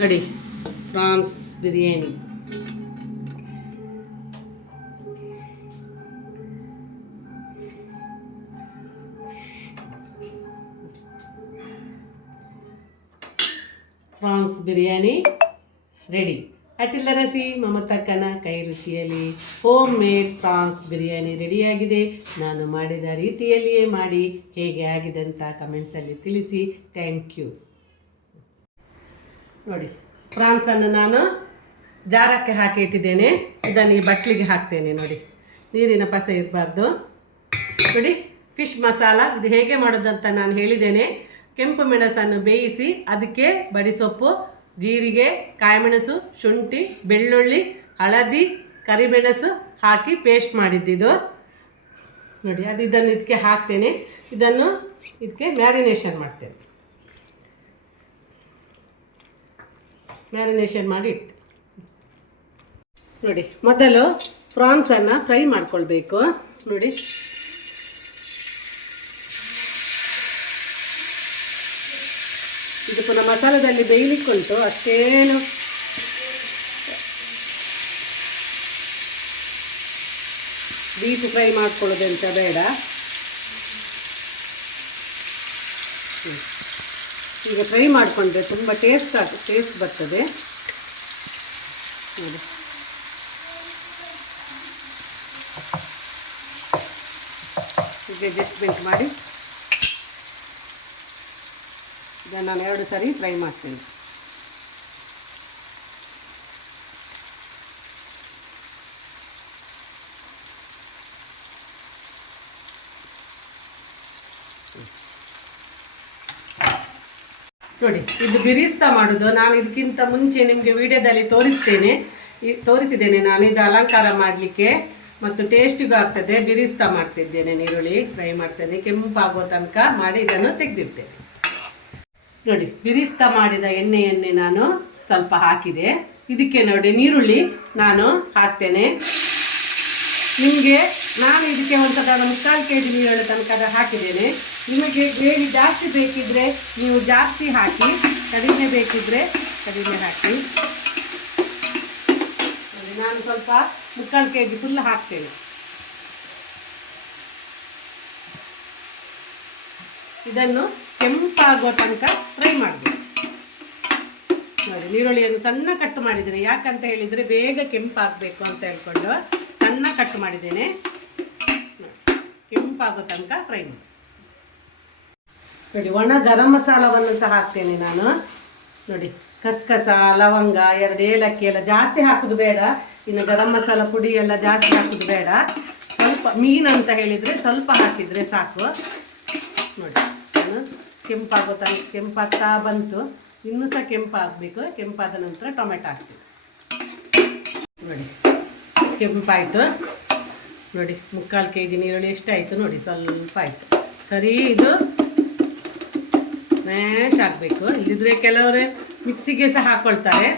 ನೋಡಿ prawns biryani. Prawns biryani ready. ಅಟಿಲ್ಲರಸಿ ಮಮತಕ್ಕನ ಕೈ ರುಚಿಯಲ್ಲಿ ಹೋಮ್ ಮೇಡ್ ಪ್ರಾನ್ಸ್ ಬಿರಿಯಾನಿ ರೆಡಿಯಾಗಿದೆ. ನಾನು ಮಾಡಿದ ರೀತಿಯಲ್ಲಿಯೇ ಮಾಡಿ ಹೇಗೆ ಆಗಿದೆ ಅಂತ ಕಮೆಂಟ್ಸಲ್ಲಿ ತಿಳಿಸಿ. Thank you. ನೋಡಿ, ಪ್ರಾನ್ಸನ್ನು ನಾನು ಜಾರಕ್ಕೆ ಹಾಕಿ ಇಟ್ಟಿದ್ದೇನೆ. ಇದನ್ನು ಈ ಬಟ್ಲಿಗೆ ಹಾಕ್ತೇನೆ. ನೋಡಿ, ನೀರಿನ ಪಸೆ ಇರಬಾರ್ದು. ನೋಡಿ, ಫಿಶ್ ಮಸಾಲ ಇದು ಹೇಗೆ ಮಾಡೋದಂತ ನಾನು ಹೇಳಿದ್ದೇನೆ. ಕೆಂಪು ಮೆಣಸನ್ನು ಬೇಯಿಸಿ ಅದಕ್ಕೆ ಬಡಿಸೊಪ್ಪು, ಜೀರಿಗೆ, ಕಾಯಿಮೆಣಸು, ಶುಂಠಿ, ಬೆಳ್ಳುಳ್ಳಿ, ಹಳದಿ, ಕರಿಮೆಣಸು ಹಾಕಿ ಪೇಸ್ಟ್ ಮಾಡಿದ್ದಿದ್ದು. ನೋಡಿ, ಇದನ್ನು ಇದಕ್ಕೆ ಹಾಕ್ತೇನೆ. ಇದನ್ನು ಇದಕ್ಕೆ ಮ್ಯಾರಿನೇಷನ್ ಮಾಡ್ತೇನೆ. ಮ್ಯಾರಿನೇಷನ್ ಮಾಡಿ ಇಟ್ಟು ನೋಡಿ, ಮೊದಲು ಪ್ರಾನ್ಸನ್ನು ಫ್ರೈ ಮಾಡ್ಕೊಳ್ಬೇಕು. ನೋಡಿ, ಇದು ಪುನಃ ಮಸಾಲದಲ್ಲಿ ಬೇಯಲಿಕ್ಕುಂಟು. ಅಷ್ಟೇನು ಡೀಪ್ ಫ್ರೈ ಮಾಡ್ಕೊಳ್ಳೋದಂತ ಬೇಡ. ಈಗ ಫ್ರೈ ಮಾಡಿಕೊಂಡ್ರೆ ತುಂಬ ಟೇಸ್ಟ್ ಬರ್ತದೆ. ನೋಡಿ, ಈಗ ಅಡ್ಜಸ್ಟ್ಮೆಂಟ್ ಮಾಡಿ ಇದನ್ನು ನಾನು 2 ಸರಿ ಫ್ರೈ ಮಾಡ್ತೇನೆ. ನೋಡಿ, ಇದು ಬಿರಿಸ್ತಾ ಮಾಡೋದು. ನಾನು ಇದಕ್ಕಿಂತ ಮುಂಚೆ ನಿಮಗೆ ವಿಡಿಯೋದಲ್ಲಿ ತೋರಿಸಿದ್ದೇನೆ. ನಾನು ಇದು ಅಲಂಕಾರ ಮಾಡಲಿಕ್ಕೆ ಮತ್ತು ಟೇಸ್ಟಿಗೂ ಆಗ್ತದೆ. ಬಿರಿಸ್ತಾ ಮಾಡ್ತಿದ್ದೇನೆ. ನೀರುಳ್ಳಿ ಫ್ರೈ ಮಾಡ್ತೇನೆ. ಕೆಂಪಾಗುವ ತನಕ ಮಾಡಿ ಇದನ್ನು ತೆಗೆದಿರ್ತೇನೆ. ನೋಡಿ, ಬಿರಿಸ್ತಾ ಮಾಡಿದ ಎಣ್ಣೆಯನ್ನೇ ನಾನು ಸ್ವಲ್ಪ ಹಾಕಿದೆ. ಇದಕ್ಕೆ ನೋಡಿ ನೀರುಳ್ಳಿ ನಾನು ಹಾಕ್ತೇನೆ. ನಿಮಗೆ ನಾನು ಇದಕ್ಕೆ ಒಂದು 3/4 kg ನೀರುಳ್ಳಿ ತನಕ ಹಾಕಿದ್ದೇನೆ. ನಿಮಗೆ ಗ್ರೇವಿ ಜಾಸ್ತಿ ಬೇಕಿದ್ದರೆ ನೀವು ಜಾಸ್ತಿ ಹಾಕಿ, ಕಡಿಮೆ ಬೇಕಿದ್ದರೆ ಕಡಿಮೆ ಹಾಕಿ. ನಾನು ಸ್ವಲ್ಪ 3/4 kg ಫುಲ್ ಹಾಕ್ತೇನೆ. ಇದನ್ನು ಕೆಂಪಾಗುವ ತನಕ ಫ್ರೈ ಮಾಡಬೇಕು. ನೋಡಿ, ನೀರುಳ್ಳಿಯನ್ನು ಸಣ್ಣ ಕಟ್ ಮಾಡಿದ್ದೇನೆ. ಯಾಕಂತ ಹೇಳಿದರೆ ಬೇಗ ಕೆಂಪಾಗಬೇಕು ಅಂತ ಹೇಳ್ಕೊಂಡು ಸಣ್ಣ ಕಟ್ ಮಾಡಿದ್ದೇನೆ. ಕೆಂಪಾಗೋ ತನಕ ಫ್ರೈ ಮಾಡಿ. ನೋಡಿ, ಒಣ ಗರಂ ಮಸಾಲವನ್ನು ಸಹ ಹಾಕ್ತೇನೆ ನಾನು. ನೋಡಿ, ಕಸಕಸ, ಲವಂಗ, 2 ಏಲಕ್ಕಿ ಎಲ್ಲ ಜಾಸ್ತಿ ಹಾಕೋದು ಬೇಡ. ಇನ್ನು ಗರಂ ಮಸಾಲ ಪುಡಿ ಎಲ್ಲ ಜಾಸ್ತಿ ಹಾಕೋದು ಬೇಡ. ಸ್ವಲ್ಪ ಮೀನು ಅಂತ ಹೇಳಿದರೆ ಸ್ವಲ್ಪ ಹಾಕಿದರೆ ಸಾಕು. ನೋಡಿ, ನಾನು ಕೆಂಪಾಗ್ತಾ ಬಂತು. ಇನ್ನೂ ಸಹ ಕೆಂಪಾಗಬೇಕು. ಕೆಂಪಾದ ನಂತರ ಟೊಮೆಟೊ ಹಾಕ್ತೀನಿ. ನೋಡಿ, ಕೆಂಪಾಯಿತು. ನೋಡಿ, 3/4 kg ನೀರುಳ್ಳಿ ಎಷ್ಟಾಯಿತು ನೋಡಿ, ಸ್ವಲ್ಪ ಆಯಿತು. ಸರಿ, ಇದು ಮ್ಯಾಶ್ ಆಗಬೇಕು. ಇಲ್ಲಿದ್ರೆ ಕೆಲವರು ಮಿಕ್ಸಿಗೆ ಸಹ ಹಾಕ್ಕೊಳ್ತಾರೆ.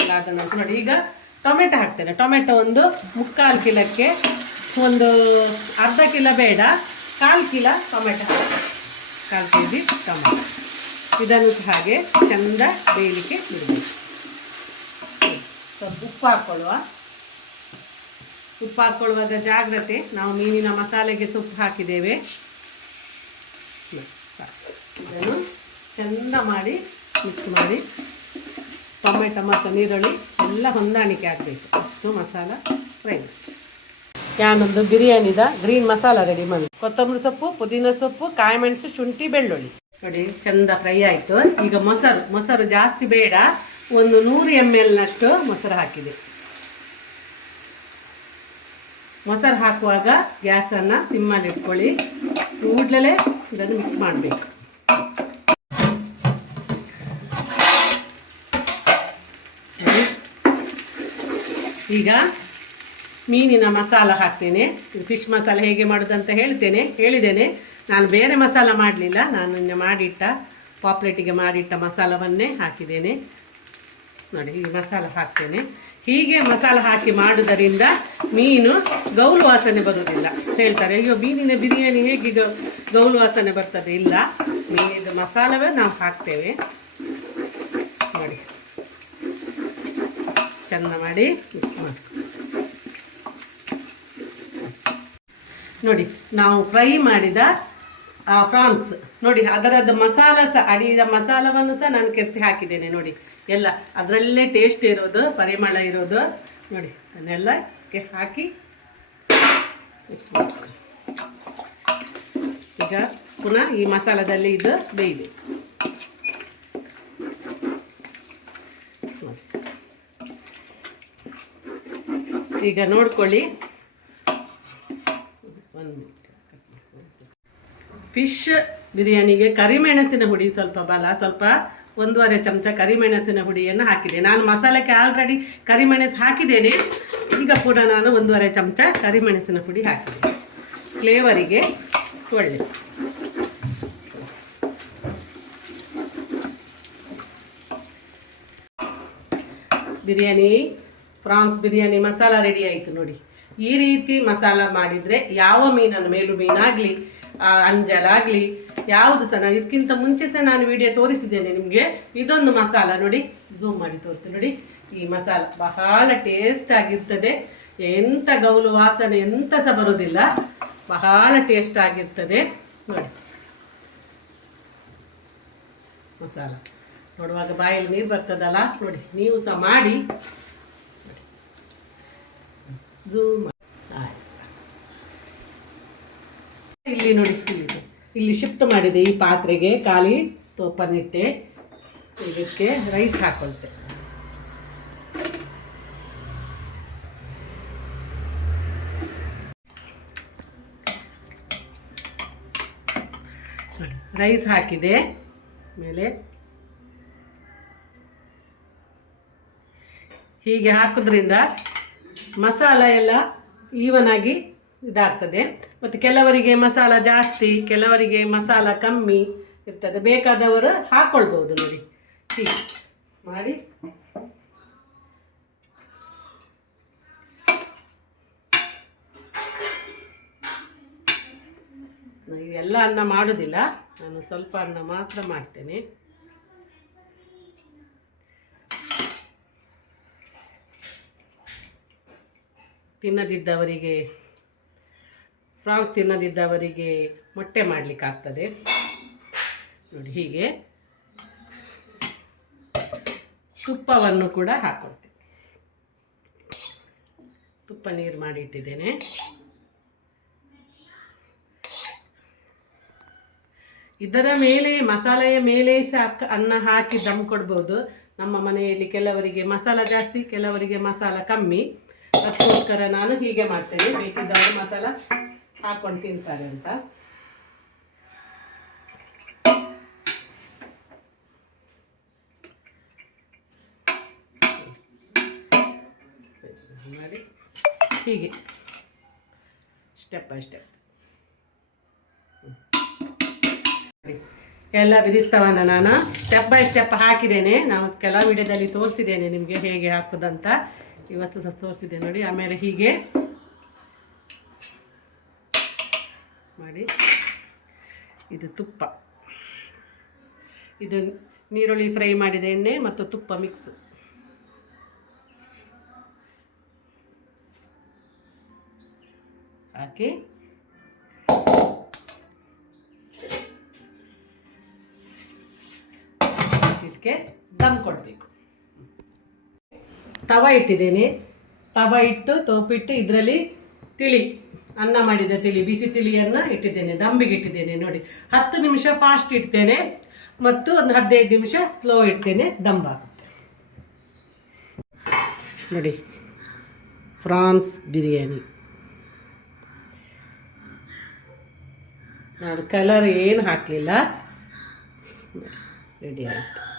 ಎಲ್ಲ ಆದ ನಂತರ ನೋಡಿ, ಈಗ ಟೊಮೆಟೊ ಹಾಕ್ತೇನೆ. ಟೊಮೆಟೊ ಒಂದು 3/4 ಕಿಲೋಕ್ಕೆ ಒಂದು ಅರ್ಧ ಕಿಲೋ ಬೇಡ, 1/4 ಕಿಲೋ ಟೊಮೆಟೊ ಹಾಕ್ತೇನೆ. 1/4 kg ಟೊಮೆಟೊ. ಇದನ್ನು ಹಾಗೆ ಚೆಂದ ಬೇಯಲಿಕ್ಕೆ ಬಿಡಬೇಕು. ಸ್ವಲ್ಪ ಉಪ್ಪು ಹಾಕ್ಕೊಳ್ಳುವಾಗ ಜಾಗ್ರತೆ. ನಾವು ಮೀನಿನ ಮಸಾಲೆಗೆ ಸೊಪ್ಪು ಹಾಕಿದ್ದೇವೆ. ಇದನ್ನು ಚೆಂದ ಮಾಡಿ ಮಿಕ್ಸ್ ಮಾಡಿ ಟೊಮೆಟೊ ಮತ್ತು ನೀರುಳ್ಳಿ ಎಲ್ಲ ಹೊಂದಾಣಿಕೆ ಆಗಬೇಕು. ಅಷ್ಟು ಮಸಾಲ ಫ್ರೈ. ನಾನೊಂದು ಬಿರಿಯಾನಿದ ಗ್ರೀನ್ ಮಸಾಲ ರೆಡಿ ಮಾಡಿ, ಕೊತ್ತಂಬರಿ ಸೊಪ್ಪು, ಪುದೀನ ಸೊಪ್ಪು, ಕಾಯಿಮೆಣಸು, ಶುಂಠಿ, ಬೆಳ್ಳುಳ್ಳಿ. ನೋಡಿ, ಚೆಂದ ಫ್ರೈ ಆಯಿತು. ಈಗ ಮೊಸರು ಜಾಸ್ತಿ ಬೇಡ, ಒಂದು 100 ml ಮೊಸರು ಹಾಕಿದೆ. ಮೊಸರು ಹಾಕುವಾಗ ಗ್ಯಾಸನ್ನು ಸಿಮ್ಮಲ್ಲಿ ಇಟ್ಕೊಳ್ಳಿ. ಕೂಡಲೇ ಇದನ್ನು ಮಿಕ್ಸ್ ಮಾಡಬೇಕು. ಈಗ ಮೀನಿನ ಮಸಾಲ ಹಾಕ್ತೇನೆ. ಫಿಶ್ ಮಸಾಲ ಹೇಗೆ ಮಾಡೋದಂತ ಹೇಳಿದ್ದೇನೆ. ನಾನು ಬೇರೆ ಮಸಾಲ ಮಾಡಲಿಲ್ಲ. ನಾನು ಇನ್ನು ಮಾಡಿಟ್ಟ ಪಾಪ್ಲೆಟಿಗೆ ಮಾಡಿಟ್ಟ ಮಸಾಲವನ್ನೇ ಹಾಕಿದ್ದೇನೆ. ನೋಡಿ, ಈ ಮಸಾಲ ಹಾಕ್ತೇನೆ. ಹೀಗೆ ಮಸಾಲ ಹಾಕಿ ಮಾಡುವುದರಿಂದ ಮೀನು ಗೌಲು ವಾಸನೆ ಬರುವುದಿಲ್ಲ. ಹೇಳ್ತಾರೆ, ಅಯ್ಯೋ ಮೀನಿನ ಬಿರಿಯಾನಿ ಹೇಗೆ ಗೌಲು ವಾಸನೆ ಬರ್ತದೆ. ಇಲ್ಲ, ಮೀನಿನ ಮಸಾಲವೇ ನಾವು ಹಾಕ್ತೇವೆ. ನೋಡಿ, ಚೆಂದ ಮಾಡಿ ಮಿಕ್ಸ್ ಮಾಡಿ. ನೋಡಿ ನಾವು ಫ್ರೈ ಮಾಡಿದ ಪ್ರಾನ್ಸ್ ನೋಡಿ, ಅದರದ್ದು ಮಸಾಲ ಸಹ ಅಡಿದ ಮಸಾಲವನ್ನು ಸಹ ನಾನು ಕೆರೆಸಿ ಹಾಕಿದ್ದೇನೆ ನೋಡಿ. ಎಲ್ಲ ಅದರಲ್ಲೇ ಟೇಸ್ಟ್ ಇರೋದು, ಪರಿಮಳ ಇರೋದು ನೋಡಿ. ಅದನ್ನೆಲ್ಲ ಹಾಕಿ ಮಿಕ್ಸ್ ಮಾಡ್ಕೊಳ್ಳಿ. ಈಗ ಪುನಃ ಈ ಮಸಾಲದಲ್ಲಿ ಇದು ಬೇಯಲಿ. ಈಗ ನೋಡ್ಕೊಳ್ಳಿ. ಫಿಶ್ ಬಿರಿಯಾನಿಗೆ ಕರಿಮೆಣಸಿನ ಹುಡಿ ಸ್ವಲ್ಪ ಸ್ವಲ್ಪ 1.5 ಚಮಚ ಕರಿಮೆಣಸಿನ ಹುಡಿಯನ್ನು ಹಾಕಿದೆ. ನಾನು ಮಸಾಲೆಗೆ ಆಲ್ರೆಡಿ ಕರಿಮೆಣಸು ಹಾಕಿದ್ದೇನೆ. ಈಗ ಕೂಡ ನಾನು 1.5 ಚಮಚ ಕರಿಮೆಣಸಿನ ಪುಡಿ ಹಾಕಿದೆ, ಫ್ಲೇವರಿಗೆ ಒಳ್ಳೆ. ಬಿರಿಯಾನಿ, ಪ್ರಾನ್ಸ್ ಬಿರಿಯಾನಿ ಮಸಾಲ ರೆಡಿ ಆಯಿತು ನೋಡಿ. ಈ ರೀತಿ ಮಸಾಲ ಮಾಡಿದರೆ ಯಾವ ಮೀನನ್ನು, ಮೇಲು ಮೀನಾಗಲಿ ಅಂಜಲಾಗಲಿ ಯಾವುದು ಸಹ, ನಾನು ಇದಕ್ಕಿಂತ ಮುಂಚೆ ಸಹ ನಾನು ವಿಡಿಯೋ ತೋರಿಸಿದ್ದೇನೆ ನಿಮಗೆ. ಇದೊಂದು ಮಸಾಲ ನೋಡಿ, ಝೂಮ್ ಮಾಡಿ ತೋರಿಸಿ ನೋಡಿ. ಈ ಮಸಾಲ ಬಹಳ ಟೇಸ್ಟ್ ಆಗಿರ್ತದೆ. ಎಂಥ ಗೌಲು ವಾಸನೆ ಎಂಥ ಸಹ ಬರೋದಿಲ್ಲ, ಬಹಳ ಟೇಸ್ಟ್ ಆಗಿರ್ತದೆ ನೋಡಿ. ಮಸಾಲ ನೋಡುವಾಗ ಬಾಯಲ್ಲಿ ನೀರು ಬರ್ತದಲ್ಲ ನೋಡಿ, ನೀವು ಸಹ ಮಾಡಿ. ಝೂಮ್ ಇಲ್ಲಿ ನೋಡಿ, ಇಲ್ಲಿ ಶಿಫ್ಟ್ ಮಾಡಿದೆ ಈ ಪಾತ್ರೆಗೆ. ಖಾಲಿ ತೋಪನಿಟ್ಟೆ, ಇದಕ್ಕೆ ರೈಸ್ ಹಾಕೊಳ್ತೆ. ರೈಸ್ ಹಾಕಿದೆ ಮೇಲೆ. ಹೀಗೆ ಹಾಕೋದ್ರಿಂದ ಮಸಾಲ ಎಲ್ಲ ಈವನ್ ಆಗಿ ಇದಾಗ್ತದೆ. ಮತ್ತು ಕೆಲವರಿಗೆ ಮಸಾಲ ಜಾಸ್ತಿ, ಕೆಲವರಿಗೆ ಮಸಾಲ ಕಮ್ಮಿ ಇರ್ತದೆ. ಬೇಕಾದವರು ಹಾಕ್ಕೊಳ್ಬೋದು ನೋಡಿ. ಹೀಗೆ ಮಾಡಿ ಎಲ್ಲ ಅನ್ನ ಮಾಡೋದಿಲ್ಲ, ನಾನು ಸ್ವಲ್ಪ ಅನ್ನ ಮಾತ್ರ ಮಾಡ್ತೇನೆ. ತಿನ್ನದಿದ್ದವರಿಗೆ, ಫ್ರಾನ್ಸ್ ತಿನ್ನದಿದ್ದವರಿಗೆ ಮೊಟ್ಟೆ ಮಾಡಲಿಕ್ಕಾಗ್ತದೆ ನೋಡಿ. ಹೀಗೆ ತುಪ್ಪವನ್ನು ಕೂಡ ಹಾಕ್ಕೊಳ್ತೇನೆ. ತುಪ್ಪ ನೀರು ಮಾಡಿ ಇಟ್ಟಿದ್ದೇನೆ. ಇದರ ಮೇಲೆ, ಮಸಾಲೆಯ ಮೇಲೆ ಸಹ ಅನ್ನ ಹಾಕಿ ದಮ್ ಕೊಡ್ಬೋದು. ನಮ್ಮ ಮನೆಯಲ್ಲಿ ಕೆಲವರಿಗೆ ಮಸಾಲ ಜಾಸ್ತಿ, ಕೆಲವರಿಗೆ ಮಸಾಲ ಕಮ್ಮಿ. ಅದಕ್ಕೋಸ್ಕರ ನಾನು ಹೀಗೆ ಮಾಡ್ತೇನೆ. ಬೇಕಿದ್ದವರು ಮಸಾಲ ಹಾಕೊಂಡು ತಿಂತಾರೆ ಅಂತ. ಮಾಡಿ ಹೀಗೆ ಸ್ಟೆಪ್ ಬೈ ಸ್ಟೆಪ್ ಎಲ್ಲ ಬಿಡಿಸ್ತವನ್ನ ನಾನು ಸ್ಟೆಪ್ ಬೈ ಸ್ಟೆಪ್ ಹಾಕಿದ್ದೇನೆ. ನಾನು ಕೆಲವು ವಿಡಿಯೋದಲ್ಲಿ ತೋರಿಸಿದ್ದೇನೆ ನಿಮಗೆ ಹೇಗೆ ಹಾಕೋದಂತ. ಇವತ್ತು ಸಹ ತೋರಿಸಿದೆ ನೋಡಿ. ಆಮೇಲೆ ಹೀಗೆ ಮಾಡಿ, ಇದು ತುಪ್ಪ, ಇದು ನೀರುಳ್ಳಿ ಫ್ರೈ ಮಾಡಿದ ಎಣ್ಣೆ ಮತ್ತು ತುಪ್ಪ ಮಿಕ್ಸ್ ಹಾಕಿ ಇದಕ್ಕೆ ದಮ್ ಕೊಡಬೇಕು. ತವ ಇಟ್ಟಿದ್ದೇನೆ. ತವ ಇಟ್ಟು ತೋಪಿಟ್ಟು ಇದರಲ್ಲಿ ತಿಳಿ ಅನ್ನ ಮಾಡಿದ ತಿಳಿ, ಬಿಸಿ ತಿಳಿಯನ್ನು ಇಟ್ಟಿದ್ದೇನೆ, ದಮ್ಬಿಗೆ ಇಟ್ಟಿದ್ದೇನೆ ನೋಡಿ. 10 ನಿಮಿಷ ಫಾಸ್ಟ್ ಇಡ್ತೇನೆ ಮತ್ತು ಒಂದು 15 ನಿಮಿಷ ಸ್ಲೋ ಇಡ್ತೇನೆ, ದಮ್ಬಾಗುತ್ತೆ ನೋಡಿ. ಫ್ರಾನ್ಸ್ ಬಿರಿಯಾನಿ ನಾನು ಕಲರ್ ಏನು ಹಾಕಲಿಲ್ಲ, ರೆಡಿ ಆಯಿತು.